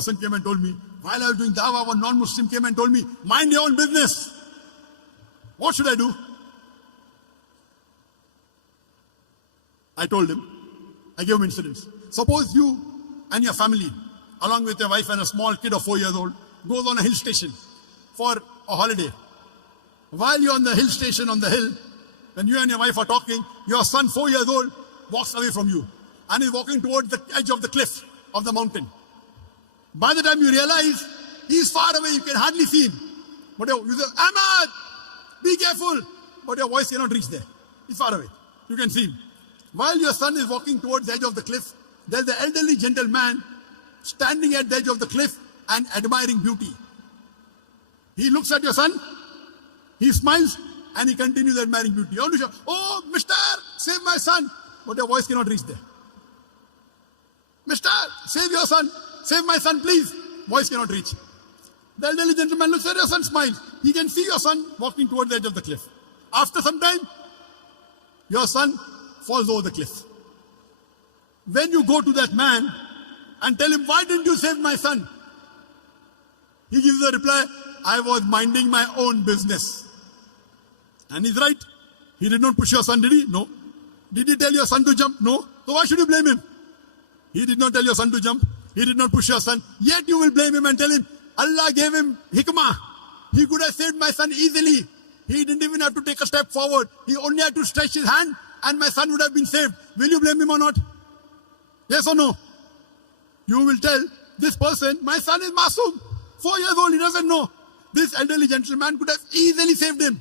person came and told me, while I was doing dawah, one non-Muslim came and told me, mind your own business. What should I do? I told him, I gave him incidents. Suppose you and your family, along with your wife and a small kid of 4 years old, goes on a hill station for a holiday. While you're on the hill station on the hill, when you and your wife are talking, your son, 4 years old, walks away from you and is walking towards the edge of the cliff of the mountain. By the time you realize, he's far away, you can hardly see him. But you say, Ahmad, be careful. But your voice cannot reach there. He's far away. You can see him. While your son is walking towards the edge of the cliff, there's an elderly gentleman standing at the edge of the cliff and admiring beauty. He looks at your son, he smiles, and he continues admiring beauty. You want to shout, oh, mister, save my son. But your voice cannot reach there. Mister, save your son. Save my son, please. Voice cannot reach. The elderly gentleman looks at your son, smiles. He can see your son walking towards the edge of the cliff. After some time, your son falls over the cliff. When you go to that man and tell him, why didn't you save my son? He gives the reply, I was minding my own business. And he's right. He did not push your son, did he? No. Did he tell your son to jump? No. So why should you blame him? He did not tell your son to jump. He did not push your son. Yet you will blame him and tell him, Allah gave him hikmah. He could have saved my son easily. He didn't even have to take a step forward. He only had to stretch his hand and my son would have been saved. Will you blame him or not? Yes or no? You will tell this person, my son is masoom. 4 years old, he doesn't know. This elderly gentleman could have easily saved him.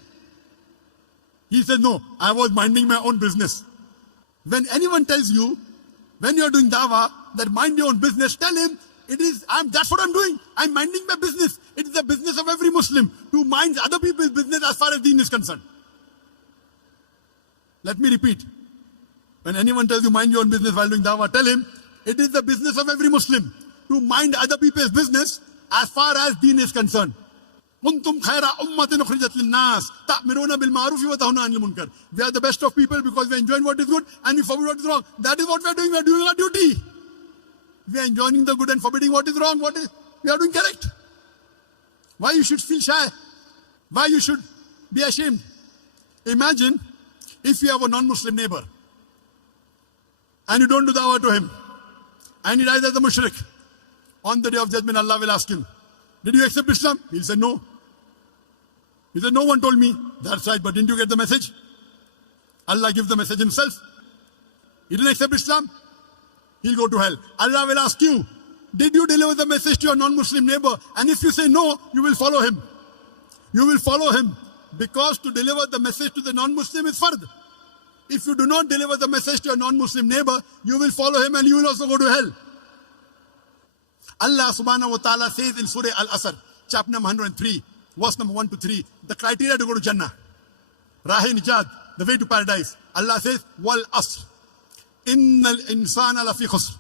He said, no, I was minding my own business. When anyone tells you, when you're doing dawah, that mind your own business, tell him, that's what I'm doing. I'm minding my business. It is the business of every Muslim to mind other people's business as far as deen is concerned. Let me repeat. When anyone tells you mind your own business while doing dawah, tell him, it is the business of every Muslim to mind other people's business as far as deen is concerned. كنتم خير أمة أخرجت للناس تأمرون بالمعروف وتنهون عن المنكر. We are the best of people because we are enjoying what is good and we forbid what is wrong. That is what we are doing. We are doing our duty. We are enjoying the good and forbidding what is wrong. We are doing correct. Why you should feel shy? Why you should be ashamed? Imagine if you have a non-Muslim neighbor and you don't do dawah to him and he dies as a mushrik. On the day of judgment, Allah will ask him, did you accept Islam? He'll say no. He said, no one told me. That's right, but didn't you get the message? Allah gives the message himself. He didn't accept Islam. He'll go to hell. Allah will ask you, did you deliver the message to your non-Muslim neighbor? And if you say no, you will follow him. You will follow him because to deliver the message to the non-Muslim is fard. If you do not deliver the message to your non-Muslim neighbor, you will follow him and you will also go to hell. Allah subhanahu wa ta'ala says in Surah Al-Asr, chapter number 103, verse number 1 to 3, the criteria to go to Jannah. Rahe Nijat, the way to paradise. Allah says, Wal Asr. Innal insana lafi khusr.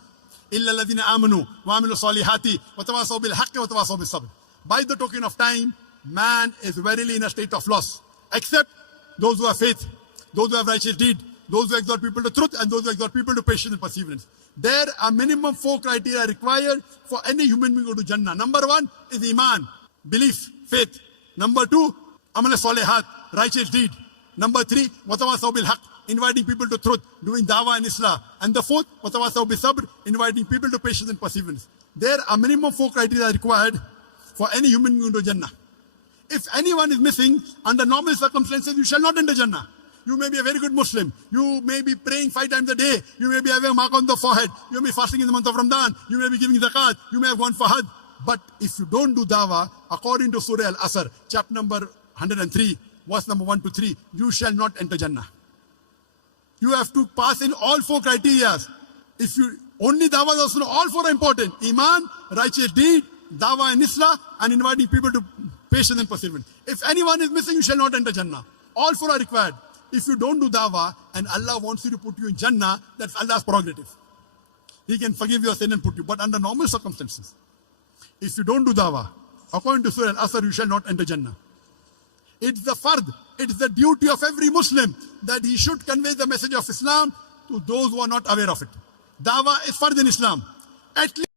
Illa alladhina amanu wa amilu salihati wa tawasaw bil haqqi wa tawasaw bis sabr. By the token of time, man is verily in a state of loss. Except those who have faith, those who have righteous deed, those who exhort people to truth, and those who exhort people to patience and perseverance. There are minimum 4 criteria required for any human being to go to Jannah. Number 1 is Iman, belief, faith. Number 2, Amal Salihat, righteous deed. Number 3, Watawasaw bil Haq, inviting people to truth, doing dawah and islah. And the 4th, Watawasaw bil Sabr, inviting people to patience and perseverance. There are minimum 4 criteria required for any human being to Jannah. If anyone is missing, under normal circumstances, you shall not enter Jannah. You may be a very good Muslim. You may be praying 5 times a day. You may be having a mark on the forehead. You may be fasting in the month of Ramadan. You may be giving zakat. You may have gone for Hajj. But if you don't do dawah, according to Surah Al-Asr, chapter number 103, verse number 1 to 3, you shall not enter Jannah. You have to pass in all 4 criteria. If you only dawah is also, all 4 are important. Iman, righteous deed, dawah and islah, and inviting people to patience and perseverance. If anyone is missing, you shall not enter Jannah. All 4 are required. If you don't do dawah and Allah wants you to put you in Jannah, that's Allah's prerogative. He can forgive your sin and put you. But under normal circumstances, if you don't do dawah, according to Surah Al-Asr, you shall not enter Jannah. It's the fard, it's the duty of every Muslim that he should convey the message of Islam to those who are not aware of it. Dawah is fard in Islam. At least